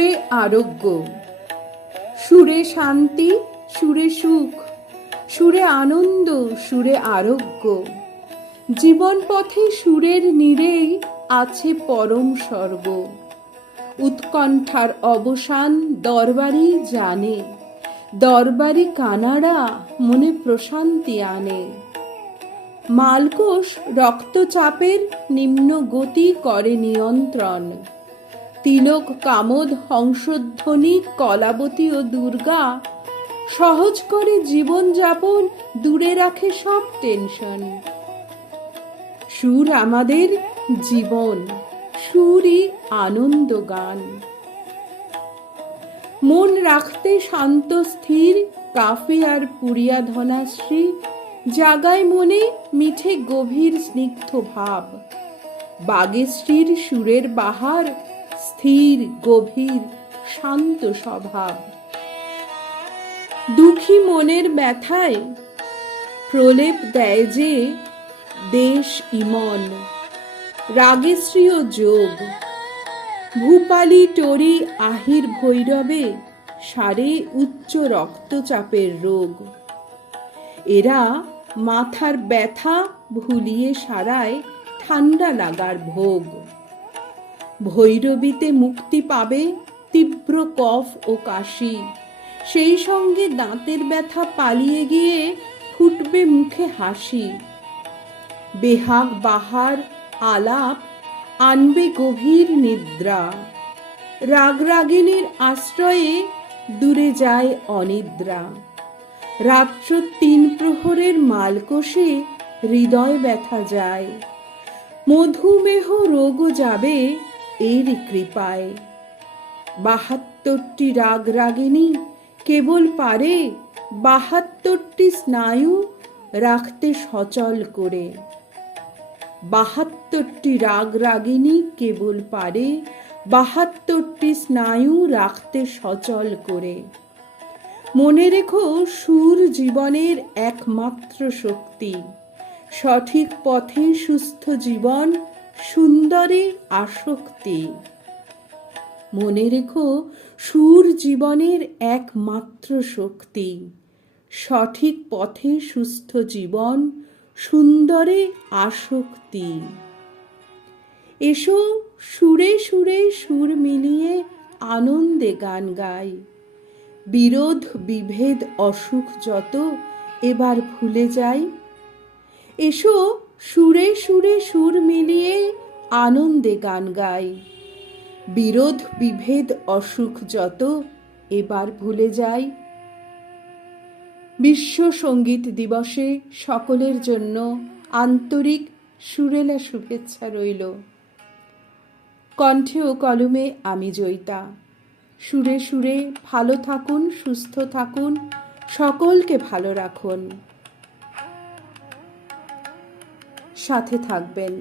সুরে আরোগ্য, সুরে শান্তি, সুরে সুখ, সুরে আনন্দ, সুরে আরোগ্য। জীবন পথে সুরের নীড়েই আছে পরম স্বর্গ। উৎকণ্ঠার অবসান দরবারি জানে, দরবারি কানাড়া মনে প্রশান্তি আনে। মালকোষ রক্তচাপের নিম্ন গতি করে নিয়ন্ত্রণ। তিলক কামোদ হংসধ্বনি কলাবতী ও দুর্গা সহজ করে জীবনযাপন, দূরে রাখে সব টেনশন। সুর আমাদের জীবন, সুরই আনন্দ গান। মন রাখতে শান্ত স্থির কাফি আর পুরিয়া ধনাশ্রী জাগায় মনে মিঠে গভীর স্নিগ্ধ ভাব। বাগেশ্রীর সুরের বাহার স্থির গভীর শান্ত স্বভাব। দুঃখী মনের ব্যথায় প্রলেপ দেয় যে দেশ ইমন। রাগেশ্রী ও যোগ ভূপালী টরি আহির ভৈরবে সারে উচ্চ রক্তচাপের রোগ। এরা মাথার ব্যথা ভুলিয়ে সারায় ঠান্ডা লাগার ভোগ। ভৈরবীতে মুক্তি পাবে তীব্র কফ ও কাশি, সেই সঙ্গে দাঁতের ব্যথা পালিয়ে গিয়ে ফুটবে মুখে হাসি। বেহাগ বাহার আলাপ আনবে গভীর নিদ্রা। রাগরাগিনীর আশ্রয়ে দূরে যায় অনিদ্রা। রাত্র ৩ প্রহরের মালকোষে হৃদয় ব্যথা যায়। মধুমেহ রোগও যাবে এর কৃপায়। ৭২টি রাগরাগিনী কেবল পারে ৭২টি স্নায়ু রাখতে সচল করে। ৭২টি রাগরাগিনী কেবল পারে ৭২টি স্নায়ু রাখতে সচল করে। মনে রেখো, সুর জীবনের একমাত্র শক্তি। সঠিক পথে সুস্থ জীবন, সুন্দরে আসক্তি। মনে রেখো, সুর জীবনের একমাত্র শক্তি। সঠিক পথে সুস্থ জীবন, সুন্দরে আসক্তি। এসো সুরে সুরে সুর মিলিয়ে আনন্দে গান গাই। বিরোধ বিভেদ অসুখ যত এবার ভুলে যাই। এসো সুরে সুরে সুর মিলিয়ে আনন্দে গান গাই। বিরোধ বিভেদ অসুখ যত এবার ভুলে যাই। বিশ্ব সঙ্গীত দিবসে সকলের জন্য আন্তরিক সুরেলা শুভেচ্ছা রইল। কণ্ঠে ও কলমে আমি জয়িতা। সুরে সুরে ভালো থাকুন, সুস্থ থাকুন, সকলকে ভালো রাখুন, সাথে থাকবেন।